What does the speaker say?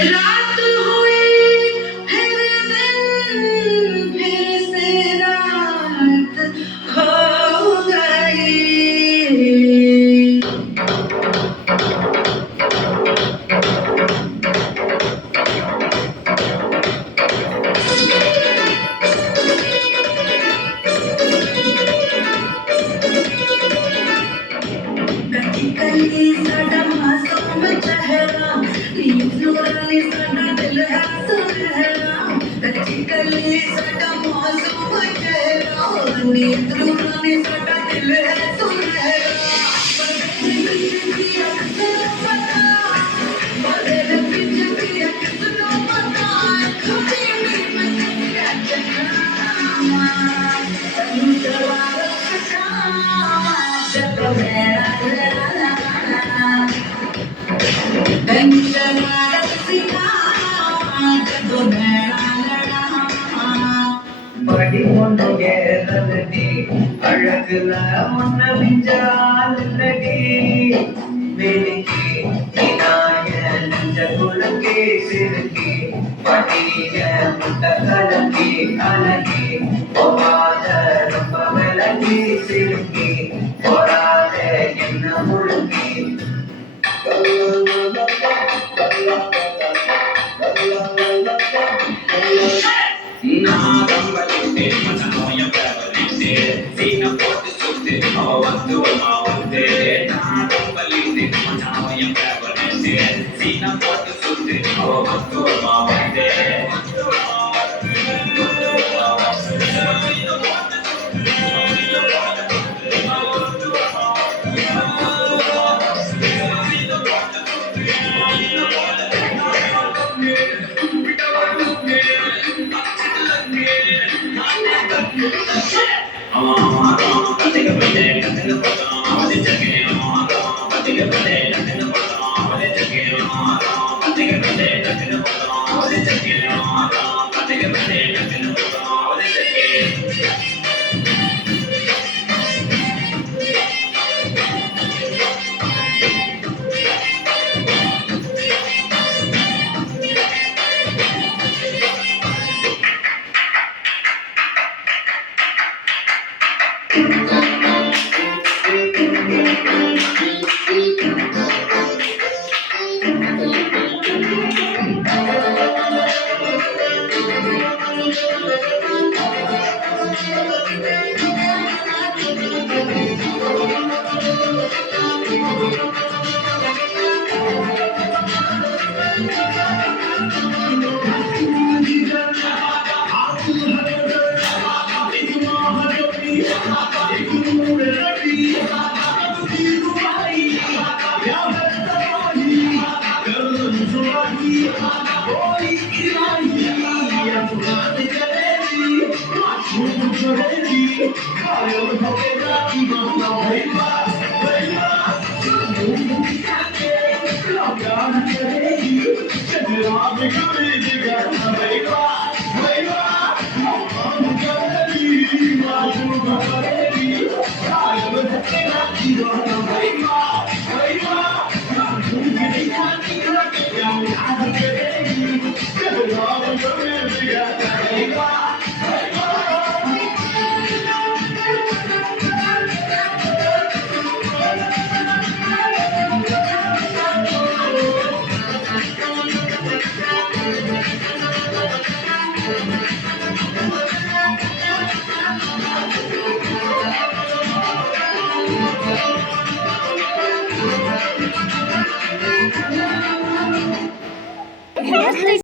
रात हुई फिर दिन फिर से रात हो गई। कटी कली साडा मासूम चेहरा, नींद नूरानी साडा दिल है सुनहरा। कटी कली साडा मासूम चेहरा, नींद नूरानी साडा दिल है सुनहरा। बदल की अक्सर पता, बदल की अक्सर पता, कभी भी मैं क्या चलना, तनु चला रखा, जब मेरा படி ஒன்று ஏறலடி அழகுல ஒன்ன விஞ்சாலடி வேலைக்கு நாய நெஞ்ச குலுக்கி சிறுக்கி படிய முட்ட கலக்கி அழகி போகாத ரொம்ப விலகி சிறுக்கி போராத என்ன முழுக்கி